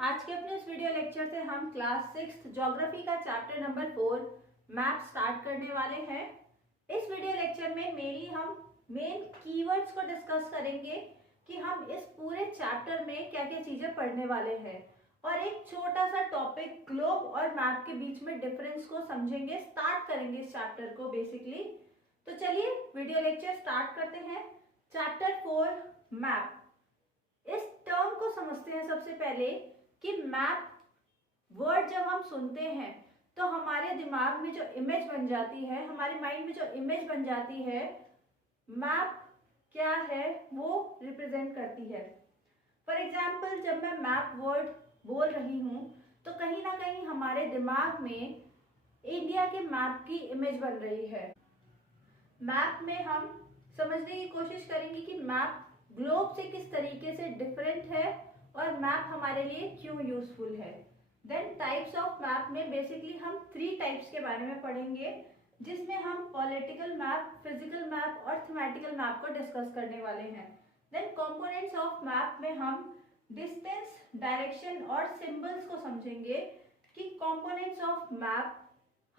आज के अपने इस वीडियो लेक्चर से हम क्लास 6 ज्योग्राफी का चैप्टर नंबर 4 मैप स्टार्ट करने वाले हैं। इस वीडियो लेक्चर में हम मेन कीवर्ड्स को डिस्कस करेंगे कि हम इस पूरे चैप्टर में क्या क्या चीजें पढ़ने वाले हैं और एक छोटा सा टॉपिक ग्लोब और मैप के बीच में डिफरेंस को समझेंगे, स्टार्ट करेंगे इस चैप्टर को बेसिकली। तो चलिए वीडियो लेक्चर स्टार्ट करते हैं। Chapter 4 map. इस टर्म को समझते हैं सबसे पहले कि मैप वर्ड जब हम सुनते हैं तो हमारे दिमाग में जो इमेज बन जाती है, हमारे माइंड में जो इमेज बन जाती है, मैप क्या है वो रिप्रेजेंट करती है। फॉर एग्जाम्पल, जब मैं मैप वर्ड बोल रही हूँ तो कहीं ना कहीं हमारे दिमाग में इंडिया के मैप की इमेज बन रही है। मैप में हम समझने की कोशिश करेंगे कि मैप ग्लोब से किस तरीके से डिफरेंट है और मैप हमारे लिए क्यों यूजफुल है। देन टाइप्स ऑफ मैप में बेसिकली हम 3 टाइप्स के बारे में पढ़ेंगे, जिसमें हम पॉलिटिकल मैप, फिजिकल मैप और थीमेटिकल मैप को डिस्कस करने वाले हैं। देन कंपोनेंट्स ऑफ मैप में हम डिस्टेंस, डायरेक्शन और सिंबल्स को समझेंगे कि कंपोनेंट्स ऑफ मैप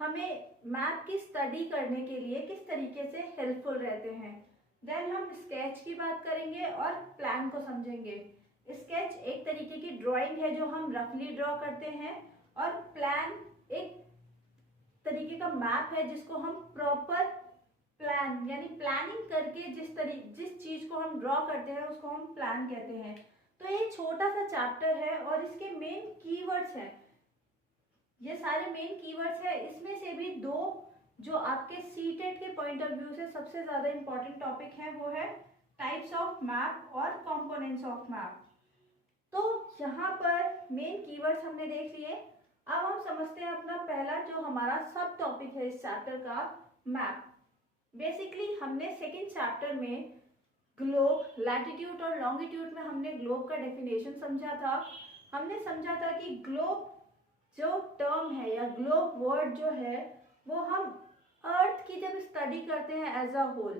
हमें मैप की स्टडी करने के लिए किस तरीके से हेल्पफुल रहते हैं। देन हम स्केच की बात करेंगे और प्लान को समझेंगे। स्केच एक तरीके की ड्राइंग है जो हम रफली ड्रॉ करते हैं और प्लान एक तरीके का मैप है जिसको हम प्रॉपर प्लान यानी प्लानिंग करके जिस चीज को हम ड्रॉ करते हैं उसको हम प्लान कहते हैं। तो ये छोटा सा चैप्टर है और इसके मेन कीवर्ड्स हैं, ये सारे मेन कीवर्ड्स है। इसमें से भी 2 जो आपके सीटेट के पॉइंट ऑफ व्यू से सबसे ज्यादा इंपॉर्टेंट टॉपिक है वो है टाइप्स ऑफ मैप और कंपोनेंट्स ऑफ मैप। तो यहाँ पर मेन कीवर्ड्स हमने देख लिए। अब हम समझते हैं अपना पहला जो हमारा सब टॉपिक है इस चैप्टर का, मैप। बेसिकली हमने सेकेंड चैप्टर में ग्लोब, लैटिट्यूड और लॉन्गिट्यूड में हमने ग्लोब का डेफिनेशन समझा था। हमने समझा था कि ग्लोब जो टर्म है या ग्लोब वर्ड जो है वो हम अर्थ की जब स्टडी करते हैं एज अ होल,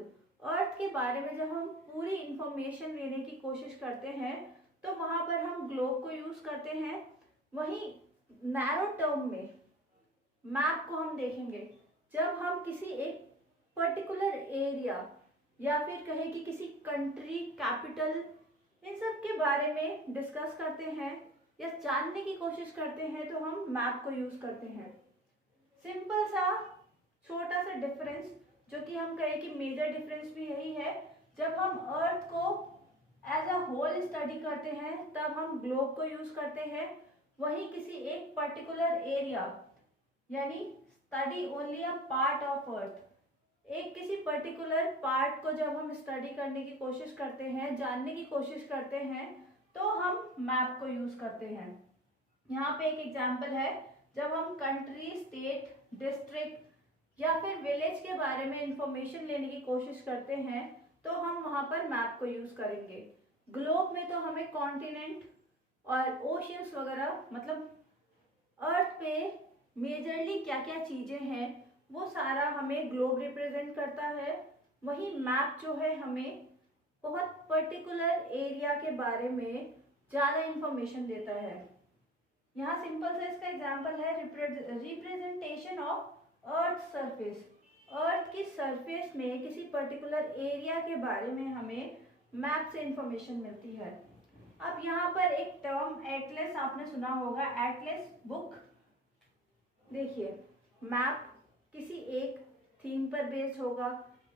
अर्थ के बारे में जब हम पूरी इंफॉर्मेशन लेने की कोशिश करते हैं तो वहाँ पर हम ग्लोब को यूज करते हैं। वहीं नैरो टर्म में मैप को हम देखेंगे जब हम किसी एक पर्टिकुलर एरिया या फिर कहें कि किसी कंट्री, कैपिटल, इन सब के बारे में डिस्कस करते हैं या जानने की कोशिश करते हैं तो हम मैप को यूज करते हैं। सिंपल सा छोटा सा डिफरेंस जो कि हम कहें कि मेजर डिफरेंस भी यही है, जब हम अर्थ को एज अ होल स्टडी करते हैं तब हम ग्लोब को यूज करते हैं। वहीं किसी एक पर्टिकुलर एरिया यानी study only a part of earth, एक किसी पर्टिकुलर पार्ट को जब हम स्टडी करने की कोशिश करते हैं, जानने की कोशिश करते हैं तो हम मैप को यूज करते हैं। यहाँ पे एक एग्जांपल है, जब हम कंट्री, स्टेट, डिस्ट्रिक्ट या फिर विलेज के बारे में इंफॉर्मेशन लेने की कोशिश करते हैं तो हम वहां पर मैप को यूज करेंगे। ग्लोब में तो हमें कॉन्टिनेंट और ओशियंस वगैरह, मतलब अर्थ पे मेजरली क्या क्या चीजें हैं वो सारा हमें ग्लोब रिप्रेजेंट करता है। वही मैप जो है हमें बहुत पर्टिकुलर एरिया के बारे में ज़्यादा इंफॉर्मेशन देता है। यहाँ सिंपल से इसका एग्जांपल है रिप्रेजेंटेशन ऑफ अर्थ सरफेस। अर्थ की सरफेस में किसी पर्टिकुलर एरिया के बारे में हमें मैप से इंफॉर्मेशन मिलती है। अब यहाँ पर एक टर्म एटलस आपने सुना होगा, एटलस बुक। देखिए, मैप किसी एक थीम पर बेस्ड होगा,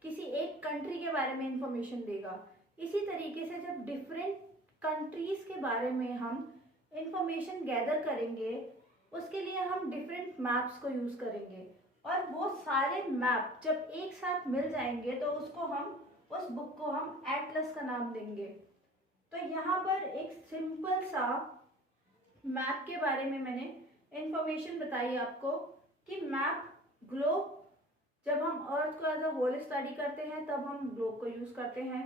किसी एक कंट्री के बारे में इंफॉर्मेशन देगा। इसी तरीके से जब डिफरेंट कंट्रीज के बारे में हम इंफॉर्मेशन गैदर करेंगे उसके लिए हम डिफरेंट मैप्स को यूज करेंगे और वो सारे मैप जब एक साथ मिल जाएंगे तो उस बुक को हम एटलस का नाम देंगे। तो यहाँ पर एक सिंपल सा मैप के बारे में मैंने इंफॉर्मेशन बताई आपको कि मैप ग्लोब, जब हम अर्थ को एज अ होल स्टडी करते हैं तब हम ग्लोब को यूज करते हैं।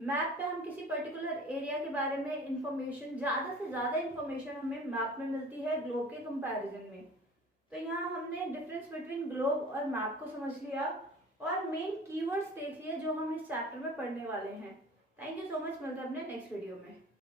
मैप पे हम किसी पर्टिकुलर एरिया के बारे में इंफॉर्मेशन, ज़्यादा से ज़्यादा इंफॉर्मेशन हमें मैप में मिलती है ग्लोब के कंपैरिजन में। तो यहाँ हमने डिफरेंस बिटवीन ग्लोब और मैप को समझ लिया और मेन कीवर्ड्स देख लिए जो हम इस चैप्टर में पढ़ने वाले हैं। थैंक यू सो मच, मिलते हैं अपने नेक्स्ट वीडियो में।